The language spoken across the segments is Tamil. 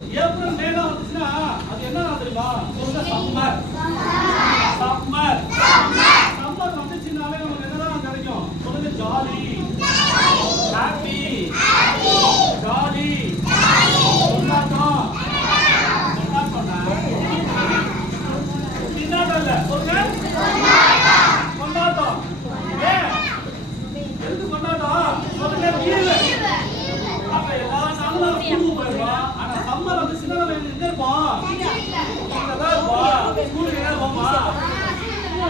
ஏப்ரல் மேல வந்துச்சுன்னா அது என்ன தெரியுமா? சம்மர். சம்மர் சம்மர் வந்துச்சுனாலே நமக்கு என்னதான் கிடைக்கும்? சொல்லுங்க. ஜாலி, ஹாப்பி, ஜாலி, கொண்டாட்டம். கொண்டாட்டம் இல்ல, சொல்லுங்க. கொண்டாட்டம். எதுக்கு கொண்டாட்டம்? சொல்லுங்க. லீவு. அப்ப எல்லா நாளும் ஸ்கூலுக்கு போயிருவோம். ஆனா சம்மர் வந்து சின்ன நம்ம எங்க இருப்போம்? இங்கதான் இருப்போம். ஸ்கூலுக்கு என்ன போமா?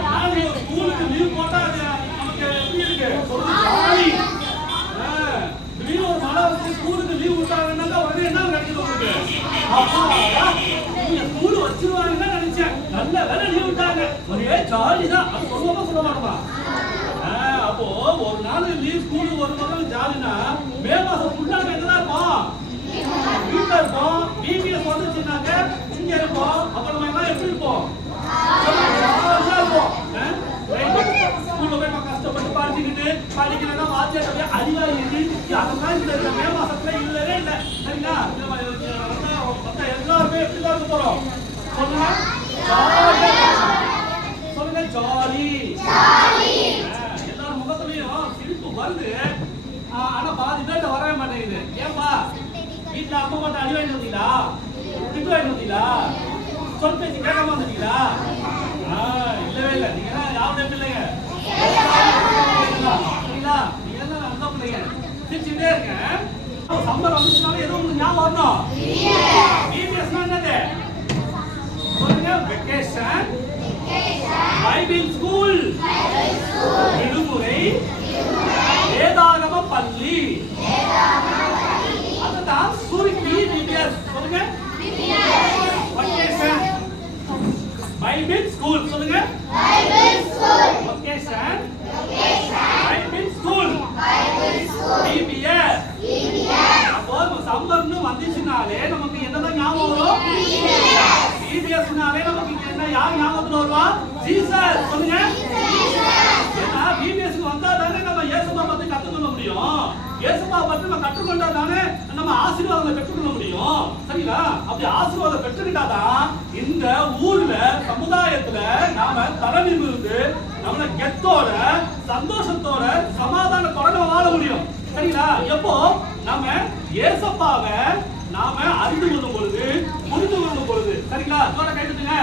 நாளைக்கு ஒரு ஸ்கூலுக்கு லீவ் போட்டா அது நமக்கு எப்படி இருக்கு? ஜாலி. திடீர்னு ஒரு மழை வந்து ஸ்கூலுக்கு லீவ் விட்டாங்கன்னா உடனே என்ன கிடைக்குது உங்களுக்கு? அப்பா நீங்க ஸ்கூல் வச்சிருவாங்கன்னு நினைச்சேன். நல்ல வேலை லீவ் விட்டாங்க. ஒரே ஜாலி தான். அது சொல்லுவாங்க சொல்ல மாட்டோமா? அப்போ ஒரு நாள் லீவ் ஸ்கூலுக்கு ஒரு நாள் ஜாலினா மே மாசம் ஃபுல்லா நம்ம எங்கதான் இருப்போம்? வீட்டுல இருப்போம். பிபிஎஸ் வந்துச்சுனாக்க இங்க இருப்போம். அப்ப நம்ம எல்லாம் எப்படி இருப்போம்? ஸ்கூல்ல போய் நம்ம கஷ்டப்பட்டு படிச்சுக்கிட்டு படிக்கிறதா வாத்தியாட்ட அடிவாங்கிட்டு அதெல்லாம் இந்த மே மாசத்துல இல்லவே இல்லை. சரிங்களா? எல்லாருமே எப்படிதான் இருக்க போறோம்? சொல்லுங்க. சொல்லுங்க. ஜாலி. எல்லாரும் முகத்துலயும் சிரிப்பு வருது. ஆனா பாதி பேர்ட்ட வரவே மாட்டேங்குது. ஏன்பா? வீட்டுல அம்மா மட்டும் அடி வாங்கி வந்தீங்களா? திட்டு வாங்கி வந்தீங்களா? சொல் பேச்சு கேட்காம வந்துட்டீங்களா? இல்லவே இல்லை. நீங்க எல்லாம் யாருடைய பிள்ளைங்க? சரிங்களா? நீங்க எல்லாம் நல்ல பிள்ளைங்க. சிரிச்சுட்டே இருங்க. சம்மர் வந்துச்சுனால எதுவும் உங்களுக்கு ஞாபகம் வரணும். பிபிஎஸ்னா என்னது? சொல்லுங்க. வெக்கேஷன், பைபிள் ஸ்கூல், விடுமுறை, வேதாகம பள்ளி. அதுதான் சுருக்கி பிபிஎஸ். சொல்லுங்க. Vacation, bible school. சொல்லுங்க. Vacation, bible school, VBS. அப்போ சம்மர்னு வந்துச்சுனாலே நமக்கு என்னதான் ஞாபகம் வரும்? பிபிஎஸ்னாலே நமக்கு என்ன யார் ஞாபகத்துல வருவா? ஜீசஸ். சொல்லுங்க. ஏன்னா பிபிஎஸ்க்கு வந்தா தானே நம்ம இயேசுவை பத்தி கற்றுக்கொள்ள முடியும். இயேசுவை பத்தி நம்ம கற்றுக்கொண்டா தானே நம்ம ஆசீர்வாதங்களை பெற்றுக்கொள்ள முடியும். சரிங்களா? அப்படி ஆசீர்வாதம் பெற்றுக்கிட்டாதான் இந்த ஊர்ல சமுதாயத்துல நாம தலை நிமிர்ந்து நம்மள கெத்தோட சந்தோஷத்தோட சமாதானத்தோட நம்ம வாழ முடியும். சரிங்களா? எப்போ நம்ம இயேசப்பாவை நாம அறிந்து கொள்ளும் பொழுது, புரிந்து கொள்ளும் பொழுது. சரிங்களா? கை தட்டுங்க.